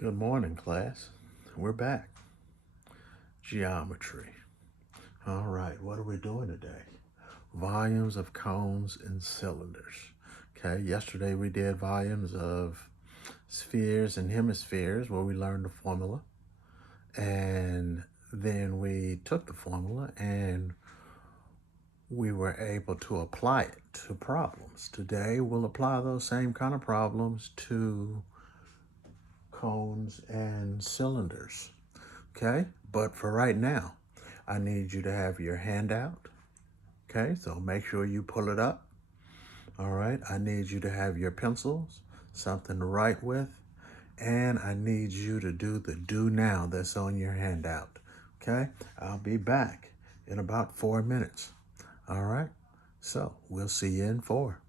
Good morning, class. We're back. Geometry. All right, what are we doing today? Volumes of cones and cylinders. Okay, yesterday we did volumes of spheres and hemispheres where we learned the formula. And then we took the formula and we were able to apply it to problems. Today we'll apply those same kind of problems to cones and cylinders. Okay, but for right now, I need you to have your handout. Okay, so make sure you pull it up. All right, I need you to have your pencils, something to write with, and I need you to do the do now that's on your handout. Okay, I'll be back in about 4 minutes. All right, so we'll see you in 4.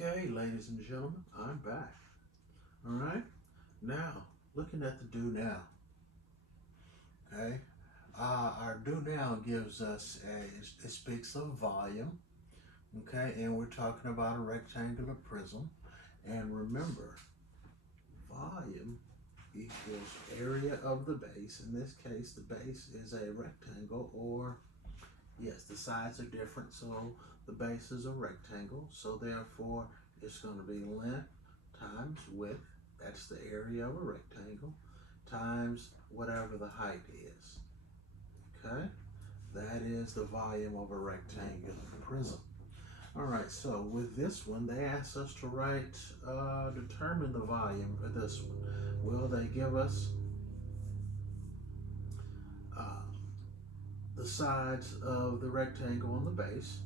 Okay, ladies and gentlemen, I'm back. All right, now looking at the do now. Okay, our do now gives us it speaks of volume. Okay, and we're talking about a rectangular prism. And remember, volume equals area of the base. In this case, the base is a rectangle, or yes, the sides are different, so the base is a rectangle. So therefore, it's going to be length times width. That's the area of a rectangle times whatever the height is. Okay, that is the volume of a rectangular prism. All right, so with this one, they asked us to write, determine the volume for this one. Will they give us uh, the sides of the rectangle on the base?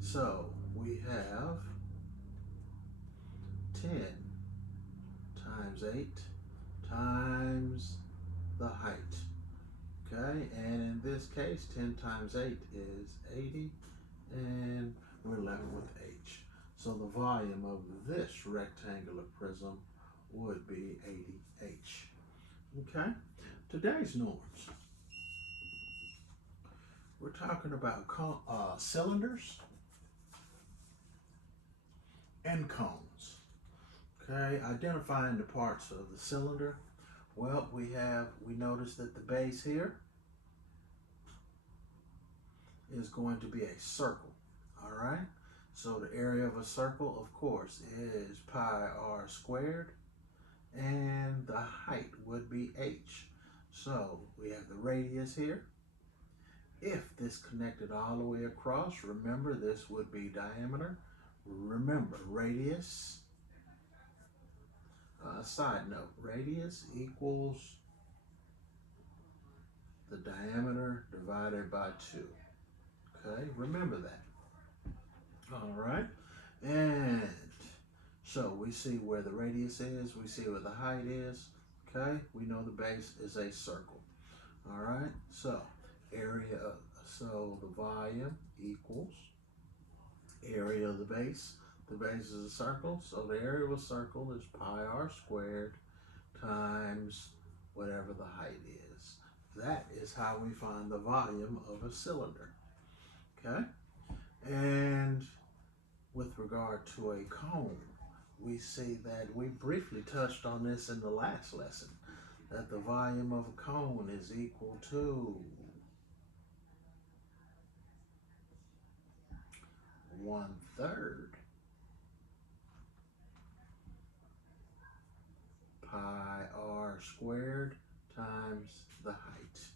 So we have 10 times 8 times the height. Okay, and in this case, 10 times 8 is 80, and we're left with H. So the volume of this rectangular prism would be 80H. Okay, today's norms. We're talking about cylinders and cones. Okay, identifying the parts of the cylinder. Well, we notice that the base here is going to be a circle. All right, so the area of a circle, of course, is pi r squared, and the height would be h. So we have the radius here. If this connected all the way across, remember this would be diameter. Remember, radius, side note, radius equals the diameter divided by 2. Okay, remember that. All right, and so we see where the radius is, we see where the height is. Okay, we know the base is a circle. All right, so so the volume equals area of the base. The base is a circle, so the area of a circle is pi r squared times whatever the height is. That is how we find the volume of a cylinder. Okay, and with regard to a cone, we see that we briefly touched on this in the last lesson, that the volume of a cone is equal to 1/3 pi r squared times the height.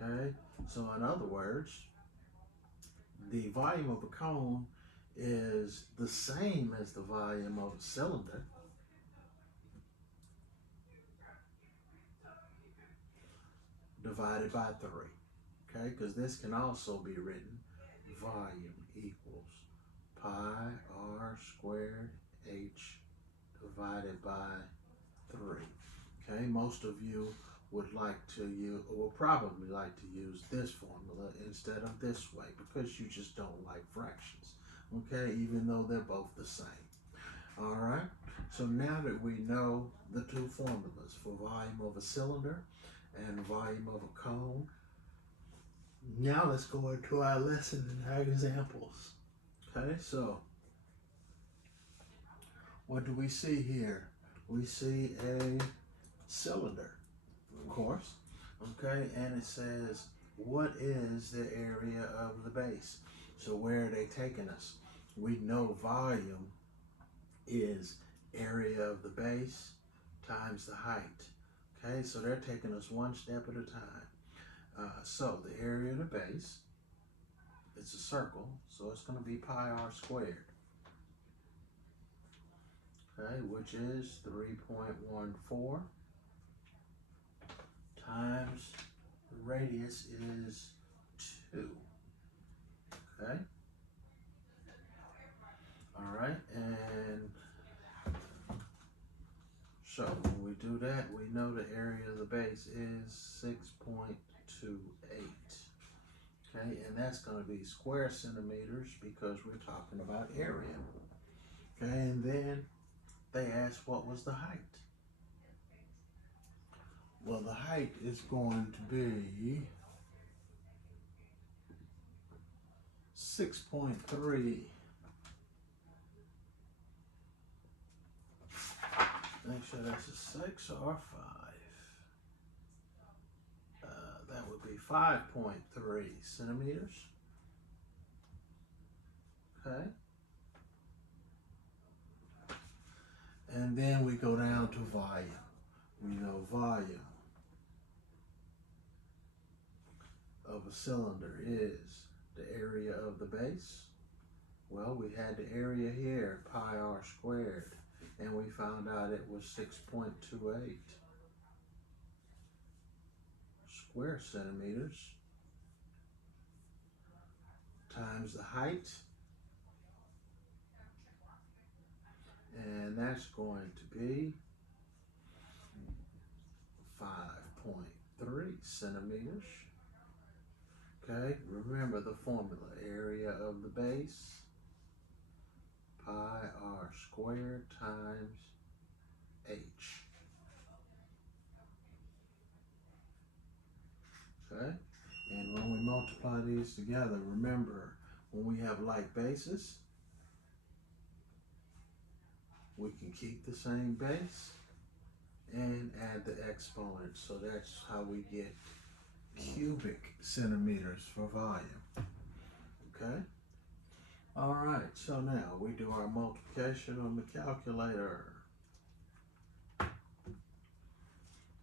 Okay, so in other words, the volume of a cone is the same as the volume of a cylinder, divided by 3. Okay, because this can also be written volume equals pi r squared h divided by 3. Okay, most of you would like to use, or will probably like to use this formula instead of this way because you just don't like fractions. Okay, even though they're both the same. All right, so now that we know the two formulas for volume of a cylinder and volume of a cone, now let's go into our lesson and our examples. Okay, so what do we see here? We see a cylinder, of course, okay, and it says, what is the area of the base? So where are they taking us? We know volume is area of the base times the height. Okay, so they're taking us one step at a time. So the area of the base, it's a circle, so it's going to be pi r squared. Okay, which is 3.14 times the radius is 2. Okay. All right, and so when we do that, we know the area of the base is 6.28. Okay, and that's going to be square centimeters because we're talking about area. Okay, and then they asked what was the height. Well, the height is going to be 6.3. Make sure that's a 6 or 5. That would be 5.3 centimeters. Okay. And then we go down to volume. We know volume of a cylinder is the area of the base. Well, we had the area here, pi r squared, and we found out it was 6.28 square centimeters times the height, and that's going to be 5.3 centimeters. Okay, remember the formula, area of the base, pi r squared times h. Okay, and when we multiply these together, remember, when we have like bases, we can keep the same base and add the exponent. So that's how we get cubic centimeters for volume. Okay? All right, so now we do our multiplication on the calculator. All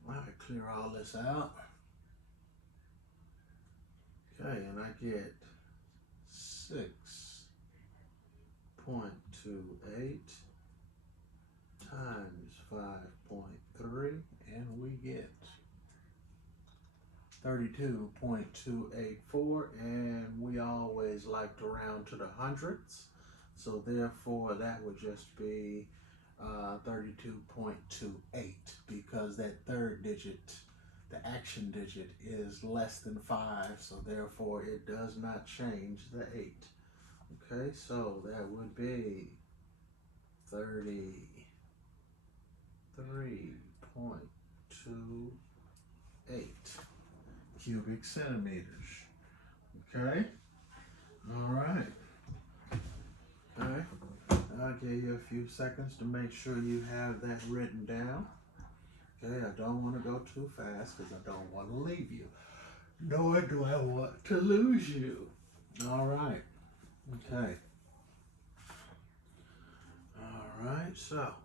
right, clear all this out. Okay, and I get 6.28 times 5.3, and we get 32.284, and we always like to round to the hundredths, so therefore that would just be 32.28, because that third digit, the action digit, is less than 5, so therefore it does not change the 8. Okay, so that would be 33.28 cubic centimeters. Okay, all right. Okay, I'll give you a few seconds to make sure you have that written down. Okay, I don't want to go too fast because I don't want to leave you, nor do I want to lose you. All right, okay. All right, so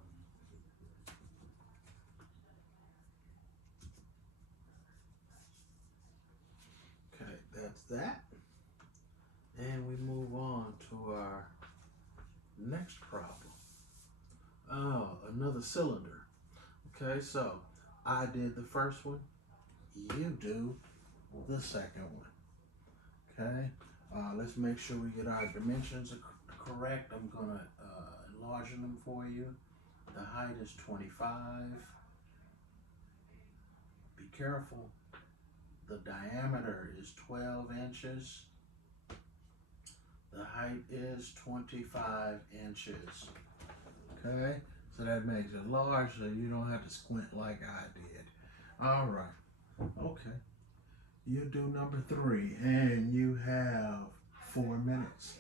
okay, that's that. And we move on to our next problem. Oh, another cylinder. Okay, so I did the first one, you do the second one. Okay, let's make sure we get our dimensions correct. I'm gonna enlarge them for you. The height is 25. Be careful. The diameter is 12 inches. The height is 25 inches. Okay, so that makes it large so you don't have to squint like I did. All right, okay. You do number 3 and you have 4 minutes.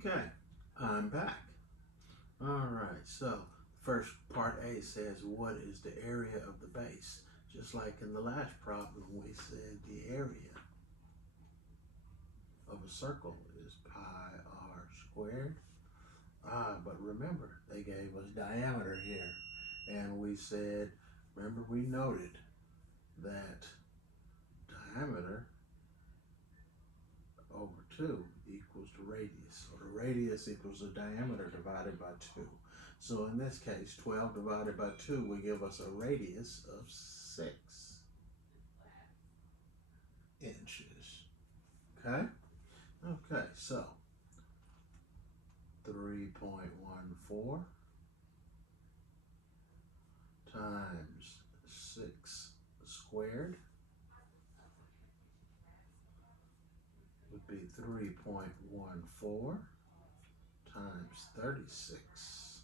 Okay, I'm back. All right, so first part A says what is the area of the base? Just like in the last problem, we said the area of a circle is pi r squared. But remember, they gave us diameter here. And we said, remember we noted that diameter over 2 equals the radius. So the radius equals the diameter divided by 2. So in this case, 12 divided by 2 will give us a radius of 6 inches. Okay? Okay, so 3.14 times 6 squared would be 3.14 times 36.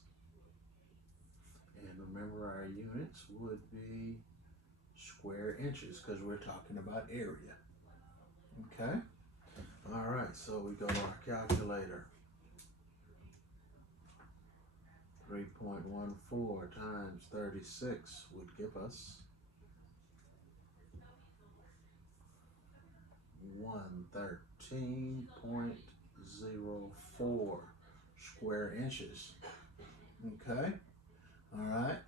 And remember, our units would be square inches because we're talking about area. Okay? All right, so we go to our calculator. 3.14 times 36 would give us 113.04 square inches. Okay, all right.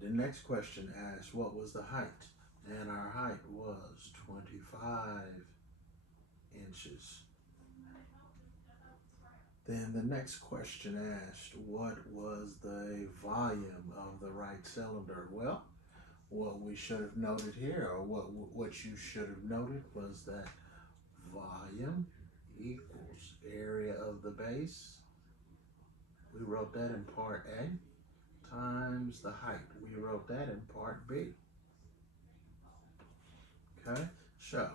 The next question asks, what was the height? And our height was 25 inches. Then the next question asked, what was the volume of the right cylinder? Well, what we should have noted here, or what you should have noted, was that volume equals area of the base. We wrote that in part A, times the height. We wrote that in part B. Okay, so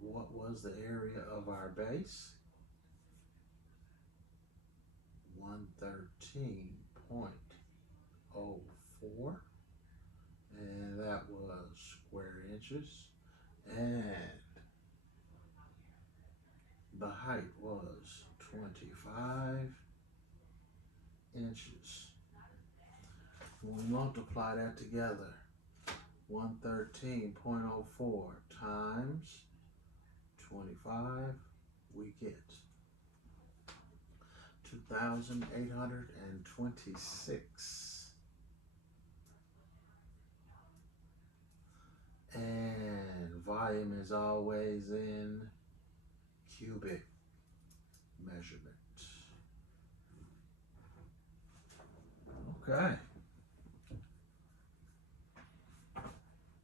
what was the area of our base? 113.04, and that was square inches, and the height was 25 inches. When we multiply that together, 113.04 times 25, we get 2,826. And volume is always in cubic measurement. Okay.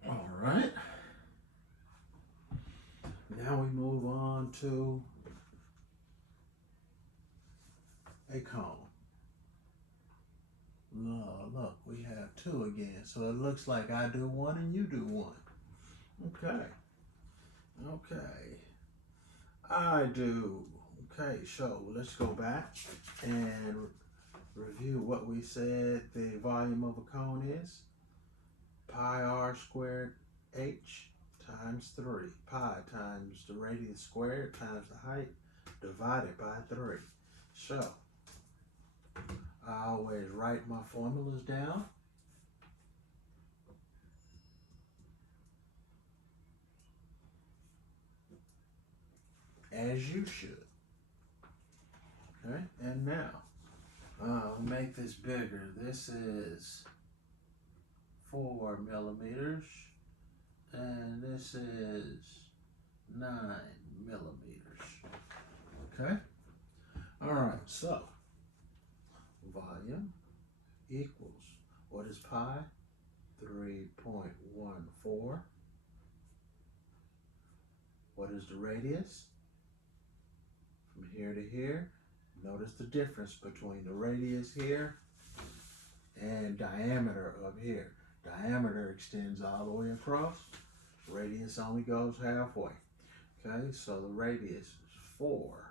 All right. Now we move on to a cone. Look, we have two again. So it looks like I do one and you do one. Okay. Okay. I do. Okay, so let's go back and review what we said the volume of a cone is. Pi r squared h times 3. Pi times the radius squared times the height divided by 3. So I always write my formulas down. As you should. Okay, and now I'll make this bigger. This is 4 millimeters, and this is 9 millimeters. Okay, all right, so volume equals, what is pi? 3.14. What is the radius? From here to here. Notice the difference between the radius here and diameter of here. Diameter extends all the way across. Radius only goes halfway. Okay, so the radius is 4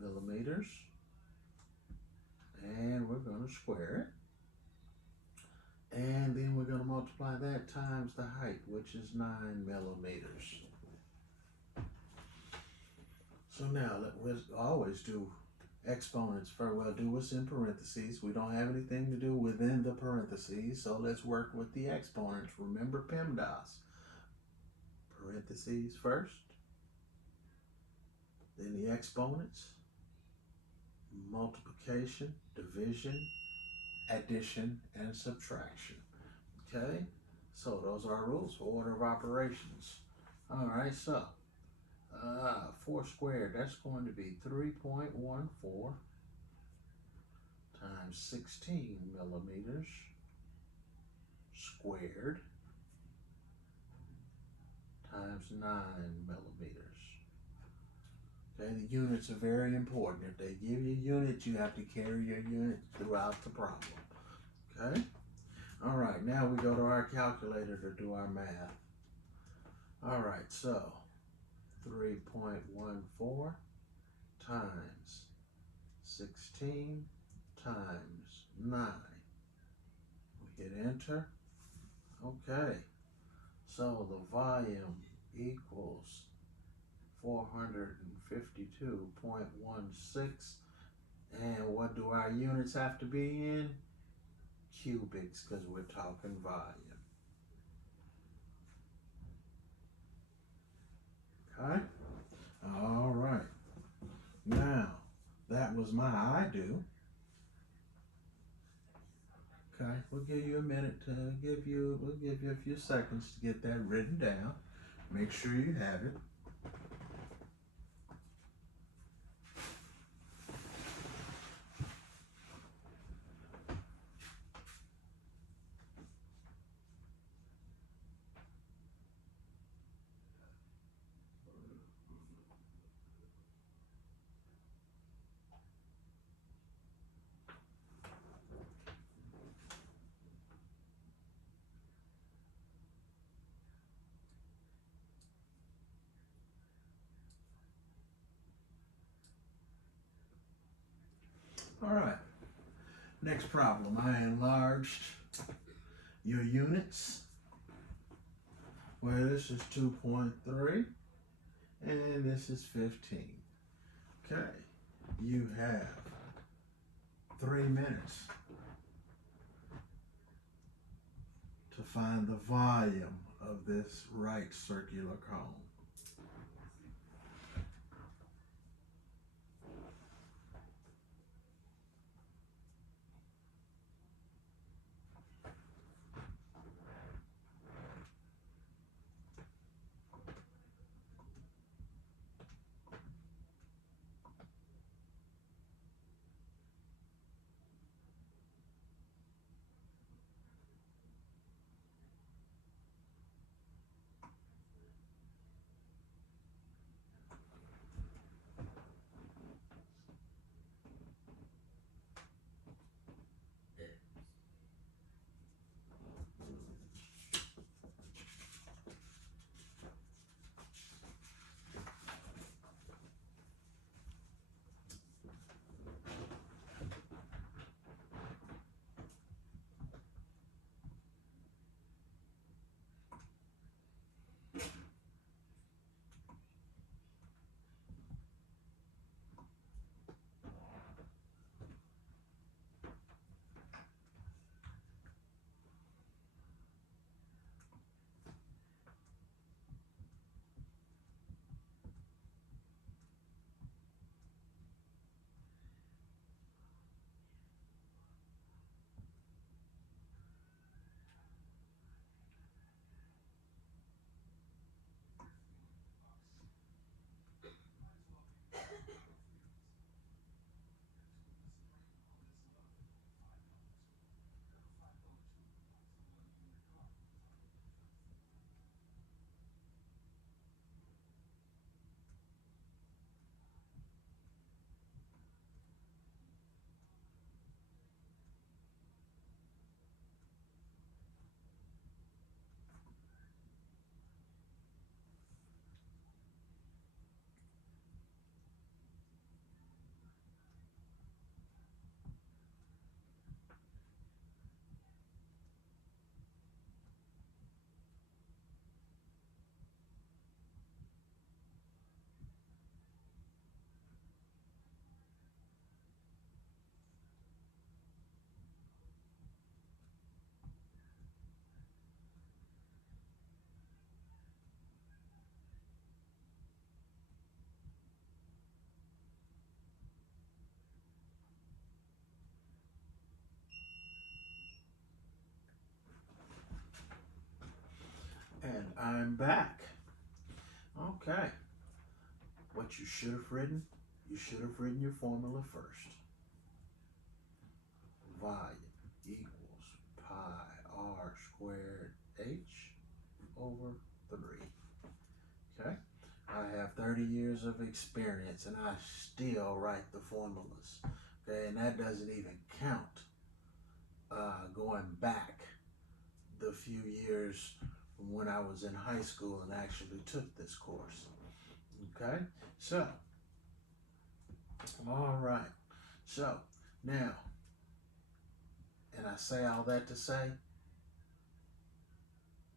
millimeters. And we're going to square it. And then we're going to multiply that times the height, which is 9 millimeters. So now, we'll always do exponents first. Well, do what's in parentheses. We don't have anything to do within the parentheses, so let's work with the exponents. Remember PEMDAS. Parentheses first, then the exponents, multiplication, division, addition, and subtraction. Okay, so those are our rules for order of operations. All right, so 4 squared, that's going to be 3.14 times 16 millimeters squared times 9 millimeters. Okay, the units are very important. If they give you units, you have to carry your unit throughout the problem. Okay? All right, now we go to our calculator to do our math. All right, so 3.14 times 16 times 9. We hit enter. Okay, so the volume equals 452.16. And what do our units have to be in? Cubics, because we're talking volume. Okay? All right. Now, that was my I do. Okay, we'll give you a minute to we'll give you a few seconds to get that written down. Make sure you have it. All right. Next problem. I enlarged your units. Well, this is 2.3 and this is 15. Okay. You have 3 minutes to find the volume of this right circular cone. And I'm back. Okay. What you should have written, you should have written your formula first. Volume equals pi r squared h over 3. Okay? I have 30 years of experience and I still write the formulas. Okay, and that doesn't even count going back the few years from when I was in high school and actually took this course. Okay, so, all right. So, now, and I say all that to say,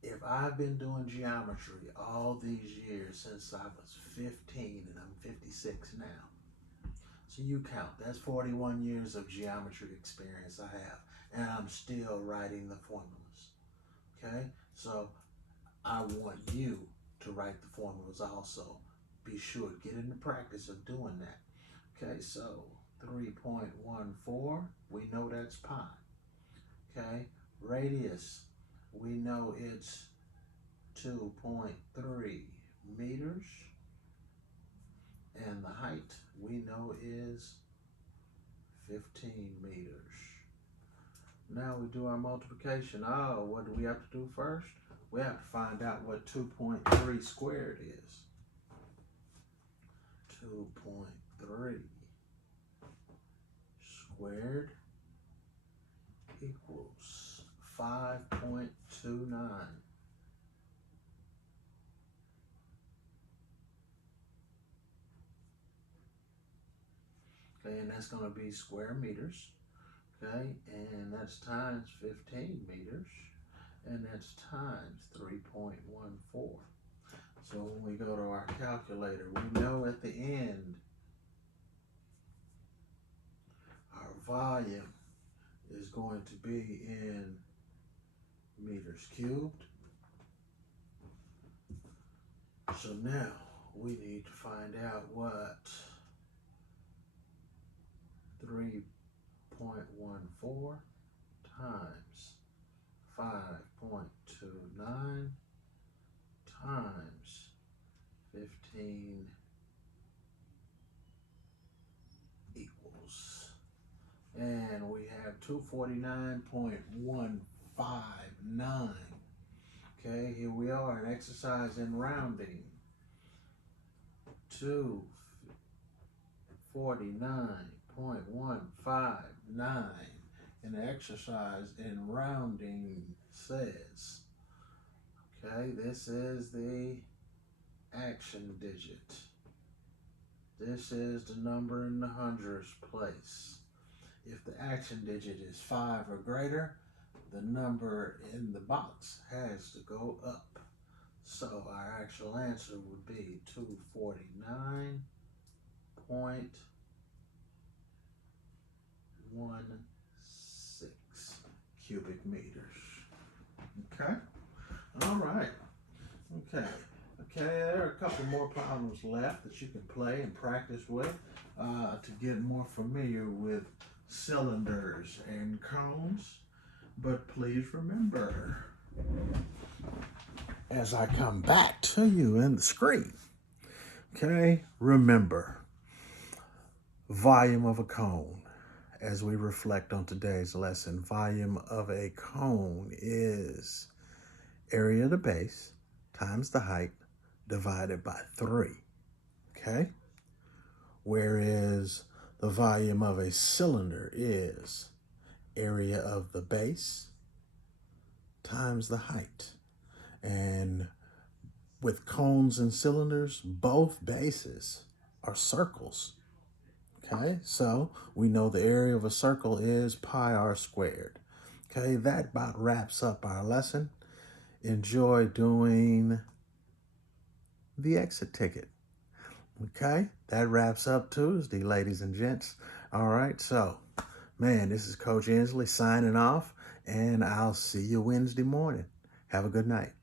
if I've been doing geometry all these years since I was 15 and I'm 56 now, so you count, that's 41 years of geometry experience I have, and I'm still writing the formulas, okay? So I want you to write the formulas also. Be sure to get in the practice of doing that. Okay, so 3.14, we know that's pi. Okay, radius, we know it's 2.3 meters. And the height, we know is 15 meters. Now we do our multiplication. Oh, what do we have to do first? We have to find out what 2.3 squared is. 2.3 squared equals 5.29. Okay, and that's going to be square meters. Okay, and that's times 15 meters, and that's times 3.14. So when we go to our calculator, we know at the end our volume is going to be in meters cubed. So now we need to find out what 3.14 times 5.29 times 15 equals. And we have 249.159. Okay, here we are, an exercise in rounding. 249.159. And the exercise in rounding says, okay, this is the action digit. This is the number in the hundredths place. If the action digit is 5 or greater, the number in the box has to go up. So our actual answer would be 249.16 cubic meters. Okay? All right. Okay. Okay, there are a couple more problems left that you can play and practice with to get more familiar with cylinders and cones. But please remember, as I come back to you in the screen, okay, remember, volume of a cone. As we reflect on today's lesson, volume of a cone is area of the base times the height divided by 3, okay? Whereas the volume of a cylinder is area of the base times the height. And with cones and cylinders, both bases are circles. Okay, so we know the area of a circle is pi r squared. Okay, that about wraps up our lesson. Enjoy doing the exit ticket. Okay, that wraps up Tuesday, ladies and gents. All right, so, man, this is Coach Inslee signing off, and I'll see you Wednesday morning. Have a good night.